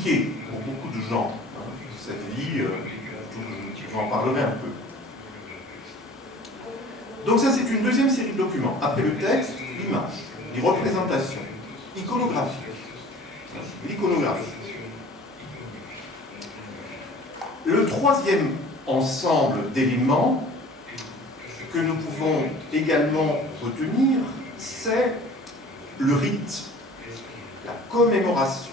compliquée pour beaucoup de gens. Cette vie, j'en parlerai un peu. Donc ça, c'est une deuxième série de documents. Après le texte, l'image, les représentations, iconographie, l'iconographie. Le troisième ensemble d'éléments que nous pouvons également retenir, c'est le rite, la commémoration,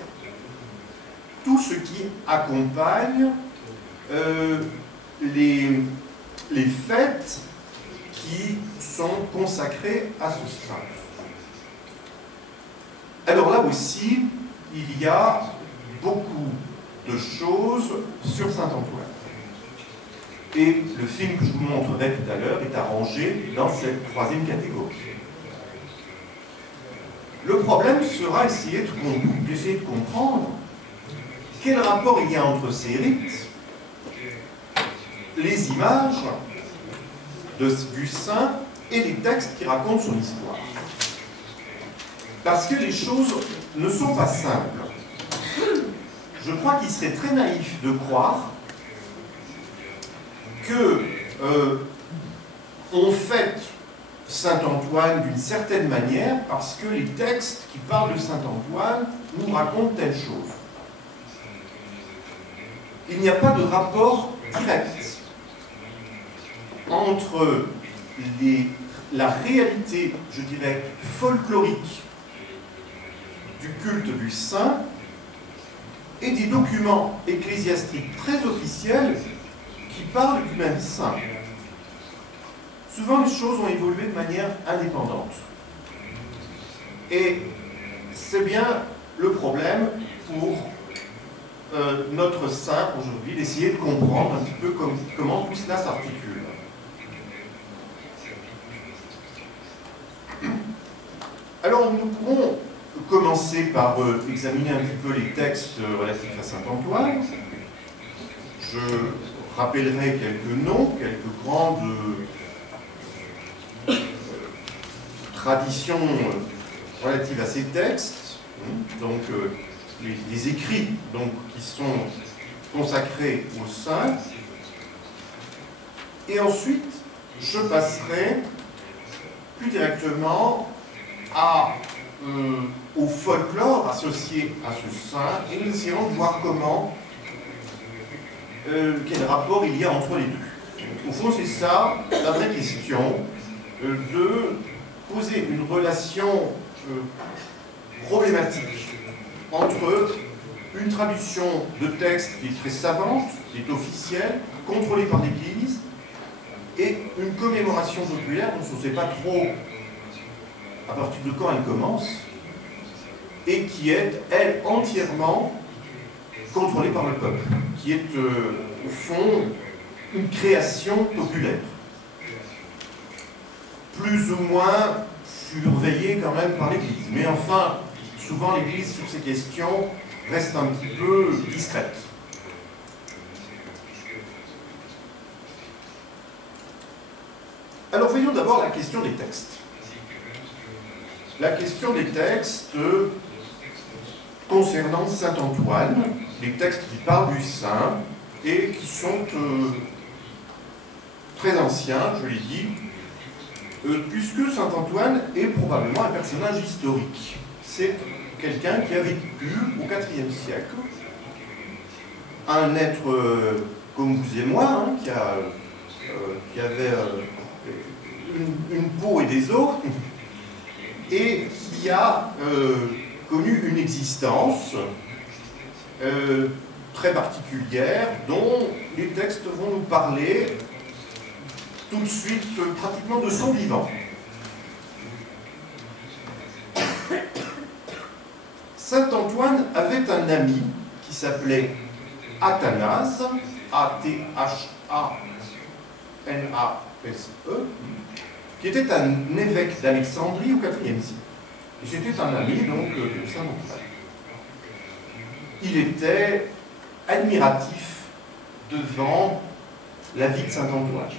tout ce qui accompagne les fêtes qui sont consacrées à ce saint. Alors là aussi, il y a beaucoup de choses sur saint Antoine. Et le film que je vous montrerai tout à l'heure est arrangé dans cette troisième catégorie. Le problème sera d'essayer de comprendre quel rapport il y a entre ces rites, les images du saint et les textes qui racontent son histoire. Parce que les choses ne sont pas simples. Je crois qu'il serait très naïf de croire que on fête saint Antoine d'une certaine manière parce que les textes qui parlent de saint Antoine nous racontent telle chose. Il n'y a pas de rapport direct entre la réalité, je dirais, folklorique du culte du saint et des documents ecclésiastiques très officiels qui parlent du même saint. Souvent, les choses ont évolué de manière indépendante. Et c'est bien le problème pour notre saint aujourd'hui, d'essayer de comprendre un petit peu comment tout cela s'articule. Alors, nous pourrons commencer par examiner un petit peu les textes relatifs à saint Antoine. Je rappellerai quelques noms, quelques grandes traditions relatives à ces textes, donc les écrits donc, qui sont consacrés au saint. Et ensuite, je passerai plus directement au folklore associé à ce saint, et nous essayerons de voir quel rapport il y a entre les deux. Au fond, c'est ça la vraie question, de poser une relation problématique entre une traduction de texte qui est très savante, qui est officielle, contrôlée par l'Église, et une commémoration populaire dont on ne sait pas trop à partir de quand elle commence, et qui est, elle, entièrement contrôlée par le peuple, qui est, au fond, une création populaire. Plus ou moins surveillée quand même par l'Église. Mais enfin, souvent l'Église, sur ces questions, reste un petit peu discrète. Alors, voyons d'abord la question des textes. La question des textes concernant saint Antoine, les textes qui parlent du saint et qui sont très anciens, je l'ai dit, puisque saint Antoine est probablement un personnage historique. C'est quelqu'un qui a vécu au IVe siècle, un être comme vous et moi, hein, qui avait une peau et des os, et qui a connu une existence très particulière dont les textes vont nous parler tout de suite pratiquement de son vivant. Saint Antoine avait un ami qui s'appelait Athanase, A-T-H-A-N-A-S-E, qui était un évêque d'Alexandrie au IVe siècle. Et c'était un ami donc de saint Antoine. Il était admiratif devant la vie de saint Antoine.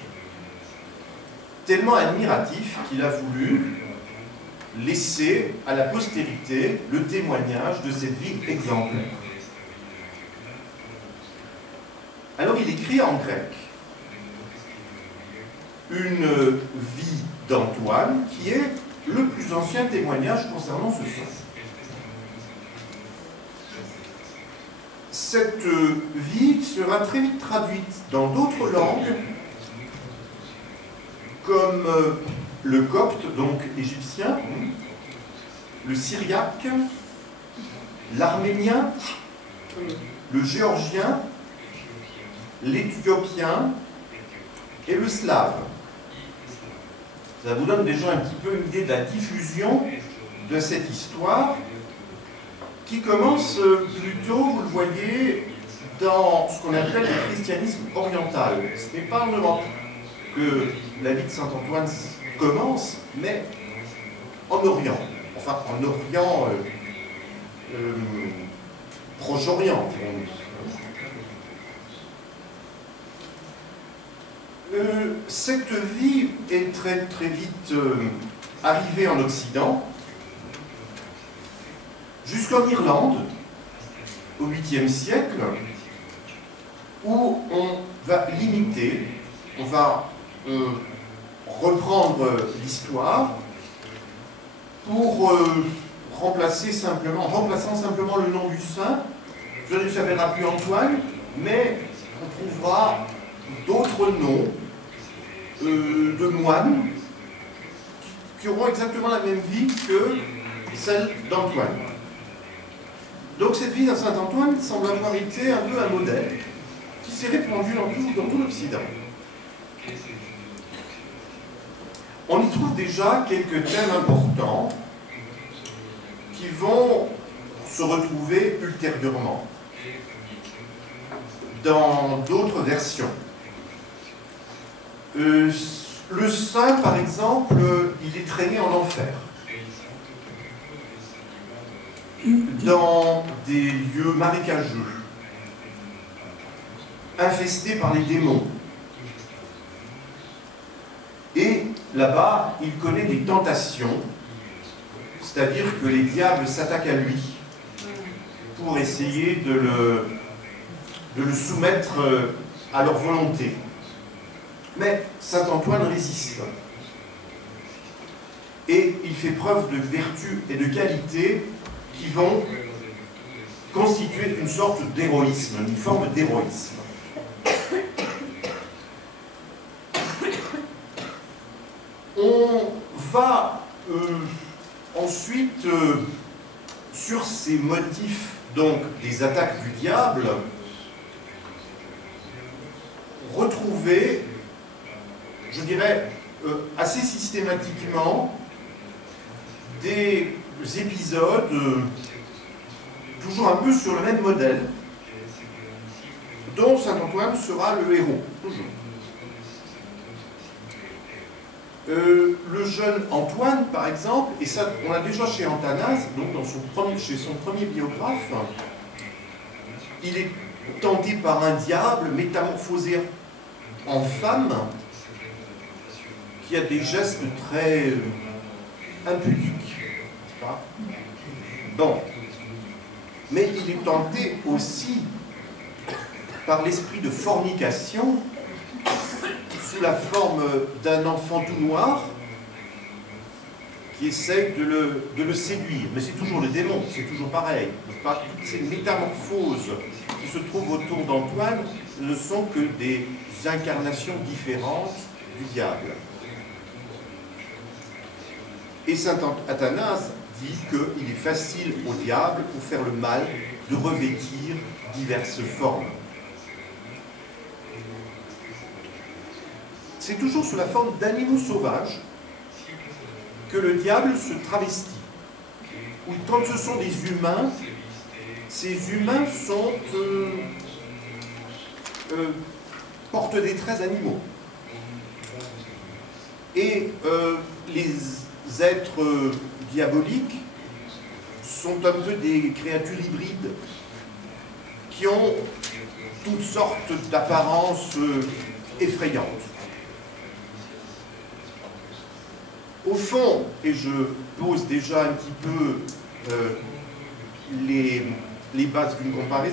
Tellement admiratif qu'il a voulu laisser à la postérité le témoignage de cette vie exemplaire. Alors il écrit en grec une vie d'Antoine qui est le plus ancien témoignage concernant ce saint. Cette vie sera très vite traduite dans d'autres langues, comme le copte, donc égyptien, le syriaque, l'arménien, le géorgien, l'éthiopien et le slave. Ça vous donne déjà un petit peu une idée de la diffusion de cette histoire qui commence plutôt, vous le voyez, dans ce qu'on appelle le christianisme oriental. Ce n'est pas en Europe que la vie de saint Antoine commence, mais en Orient. Enfin, en Orient, Proche-Orient, cette vie est très vite arrivée en Occident, jusqu'en Irlande, au 8e siècle, où on va limiter, on va reprendre l'histoire pour remplaçant simplement le nom du saint. Je ne s'appellera plus Antoine, mais on trouvera d'autres noms de moines qui auront exactement la même vie que celle d'Antoine. Donc cette vie de saint Antoine semble avoir été un peu un modèle qui s'est répandu dans tout l'Occident. On y trouve déjà quelques thèmes importants qui vont se retrouver ultérieurement dans d'autres versions. Le saint, par exemple, il est traîné en enfer, dans des lieux marécageux, infestés par les démons. Et là-bas, il connaît des tentations, c'est-à-dire que les diables s'attaquent à lui pour essayer de le soumettre à leur volonté. Mais saint Antoine résiste. Et il fait preuve de vertu et de qualité qui vont constituer une sorte d'héroïsme, une forme d'héroïsme. On va ensuite, sur ces motifs donc des attaques du diable, retrouver, je dirais, assez systématiquement des épisodes toujours un peu sur le même modèle, dont saint Antoine sera le héros, toujours. Le jeune Antoine, par exemple, et ça on l'a déjà chez Athanase, donc chez son premier biographe, il est tenté par un diable, métamorphosé en femme, qui a des gestes très impudiques. Bon. Mais il est tenté aussi par l'esprit de fornication, sous la forme d'un enfant tout noir qui essaye de le séduire. Mais c'est toujours le démon, c'est toujours pareil. Toutes ces métamorphoses qui se trouvent autour d'Antoine ne sont que des incarnations différentes du diable. Et saint Athanase dit qu'il est facile au diable, pour faire le mal, de revêtir diverses formes. C'est toujours sous la forme d'animaux sauvages que le diable se travestit. Ou quand ce sont des humains, ces humains portent des traits animaux. Et les êtres diaboliques sont un peu des créatures hybrides qui ont toutes sortes d'apparences effrayantes. Au fond, et je pose déjà un petit peu les bases d'une comparaison,